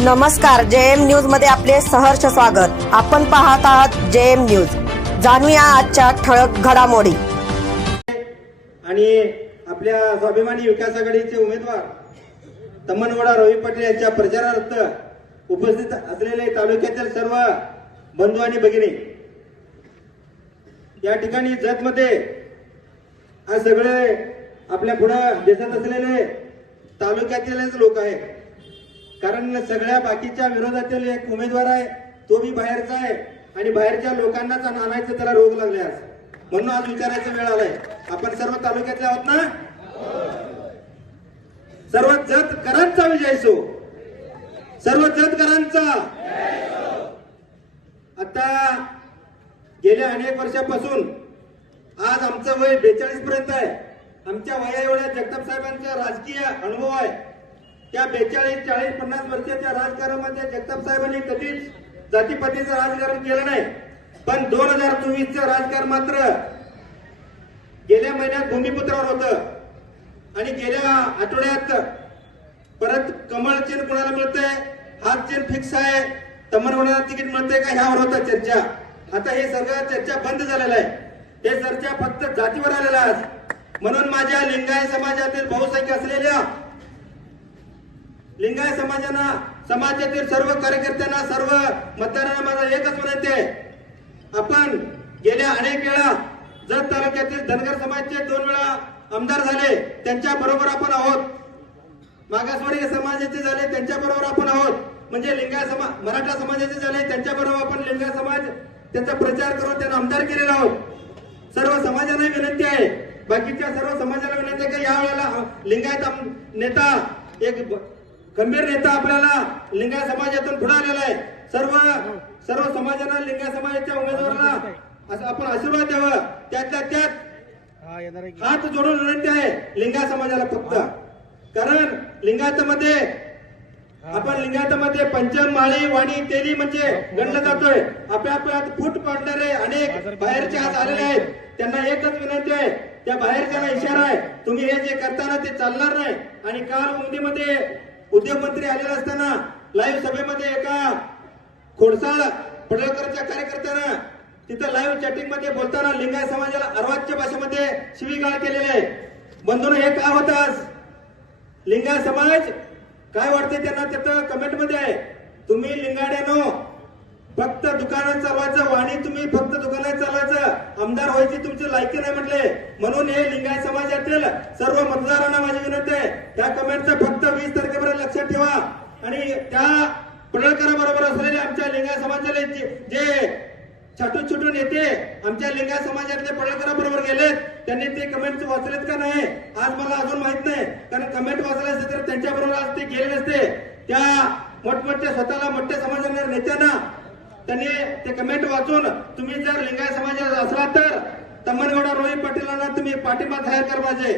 नमस्कार जे एम न्यूजमध्ये आपले सहर्ष स्वागत. आपण पाहत आहात जे एम न्यूज. जाणूया आजच्या ठळक घडामोडी. आणि आपल्या स्वाभिमानी विकास आघाडीचे उमेदवार तमनवडा रवी पाटील यांच्या प्रचारार्थ उपस्थित असलेले तालुक्यातील सर्व बंधू आणि भगिनी. या ठिकाणी जतमध्ये आज सगळे आपल्या पुढं दिसत असलेले तालुक्यातीलच लोक आहेत. कारण सगळ्या बाकीच्या विरोधातील एक उमेदवार आहे तो बी बाहेरचा आहे. आणि बाहेरच्या लोकांनाच आणायचं त्याला रोग लागले आज म्हणून आज विचारायचा वेळ आलाय. आपण सर्व तालुक्यातले आहोत ना? सर्व जतकरांचा विजय सो. सर्व जतकरांचा. आता गेल्या अनेक वर्षापासून आज आमचं वय बेचाळीस पर्यंत आहे. आमच्या वया एवढ्या जगताप साहेबांचा राजकीय अनुभव आहे. त्या बेचाळीस चाळीस पन्नास वर्षाच्या राजकारणामध्ये जगताप साहेबांनी कधीच जातीपातीचं राजकारण केलं नाही. पण दोन हजार चोवीसचं राजकारण मात्र गेल्या महिन्यात भूमिपुत्रावर होतं. आणि गेल्या आठवड्यात परत कमळ चिन्ह कुणाला मिळतंय? हात चिन्ह फिक्स आहे. तमनगोडाला तिकीट मिळतंय का? ह्यावर होता चर्चा. आता हे सगळं चर्चा बंद झालेलं आहे. हे चर्चा फक्त जातीवर आलेलं आज. म्हणून माझ्या लिंगाय समाजातील बहुसंख्य असलेल्या लिंगाय समाजाना समाजातील सर्व कार्यकर्त्यांना सर्व मतदारांना माझा एकच विनंती आहे. आपण गेल्या अनेक वेळा जत तालुक्यातील धनगर समाजाचे दोन वेळा आमदार झाले त्यांच्या बरोबर आपण आहोत. मागासवर्गीय समाजाचे झाले त्यांच्या बरोबर आपण आहोत. म्हणजे लिंगाय समाज मराठा समाजाचे झाले त्यांच्या बरोबर आपण लिंगाय समाज त्यांचा प्रचार करून त्यांना आमदार केलेला आहोत. सर्व समाजाला विनंती आहे. बाकीच्या सर्व समाजाला विनंती आहे की या वेळेला लिंगायत आम- नेता एक गंभीर नेता आपल्याला लिंगायत समाजातून पुढे आलेला आहे. सर्व सर्व समाजाला लिंगायत समाजाच्या उमेदवाराला आपण आशीर्वाद द्यावं. त्यातल्या त्यात हात जोडून विनंती आहे लिंगायत समाजाला फक्त. कारण लिंगायतामध्ये आपण लिंगायतामध्ये पंचम माळी वाणी तेली म्हणजे गणलं जातोय. आपल्या आपल्यात फूट पडणारे अनेक बाहेरचे हात आलेले आहेत. त्यांना एकच विनंती आहे त्या बाहेरच्याला इशारा आहे तुम्ही हे जे करताना ते चालणार नाही. आणि काल उमदीमध्ये उद्योगमंत्री आलेला असताना लाईव्ह सभेमध्ये एका खोडसाळ पडळकरच्या कार्यकर्त्यानं तिथं लाईव्ह चॅटिंगमध्ये बोलताना लिंगाय समाजाला अर्वाच्य भाषेमध्ये शिवीगाळ केलेली आहे. बंधून हे का होत लिंगाय समाज काय वाटते त्यांना? तिथं कमेंटमध्ये आहे. तुम्ही दुकानात चालवायचं वाणी तुम्ही फक्त दुकानात चालवायचं. आमदार व्हायची तुमची लायकी नाही म्हटले. म्हणून हे लिंगाय समाजातील सर्व मतदारांना माझी विनंती आहे. त्या कमेंटचं फक्त वीस तारखेपर्यंत लक्षात ठेवा. आणि त्या पडळकराबरोबर असलेले आमच्या लिंगाय समाजाला जे- छाटून छुटून येते आमच्या लिंगाय समाजातले पडळकराबरोबर गेलेत. त्यांनी ते कमेंट वाचलेत का नाही? आज मला अजून माहीत नाही. कारण कमेंट वाचले असते तर त्यांच्याबरोबर आज ते गेले नसते. त्या मोठमोठ्या स्वतःला मोठ्या समाजाने नेत्यांना त्यांनी ते कमेंट वाचून तुम्ही जर लिंगायत समाजात असला तर तमनगौडा रोहित पाटीलांना तुम्ही पाठिंबा जाहीर कर पाहिजे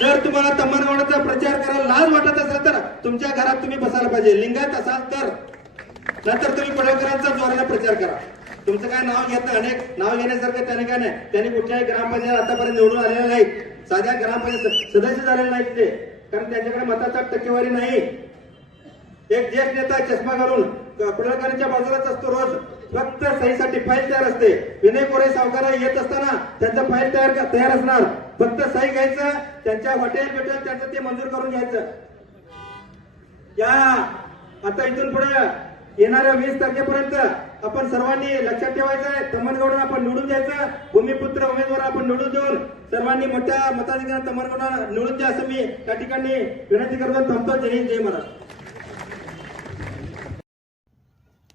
जर तुम्हाला तमनगौडाचा प्रचार करायला लाज वाटत असेल तर तुमच्या घरात तुम्ही बसायला पाहिजे. लिंगायत असाल तर नंतर तुम्ही पडळकरांचा जोराने प्रचार करा. तुमचं काय नाव घेत अनेक नाव घेण्यासारखं त्याने काय नाही. त्यांनी कुठल्याही ग्रामपंचायत आतापर्यंत निवडून आलेल्या नाहीत साध्या ग्रामपंचायत सदस्य झालेले नाहीत ते. कारण त्यांच्याकडे मताचा टक्केवारी नाही. एक ज्येष्ठ नेता चष्मा घालून पडळकरांच्या बाजूलाच असतो रोज. फक्त सहीसाठी फाईल तयार असते. विनय कोरे सावकार येत असताना त्यांचं फाईल तयार तयार असणार. फक्त सही घ्यायचं त्यांच्या हॉटेल भेटेल त्यांचं ते मंजूर करून घ्यायचं. या आता इथून पुढे येणाऱ्या वीस तारखेपर्यंत आपण सर्वांनी लक्षात ठेवायचं आहे आपण निवडून द्यायचं भूमिपुत्र उमेदवार आपण निवडून देऊन सर्वांनी मोठ्या मताधिकार तमनगौडा निवडून द्या असं मी त्या ठिकाणी विनंती करतो. थांबतो. जय हिंद जय महाराष्ट्र.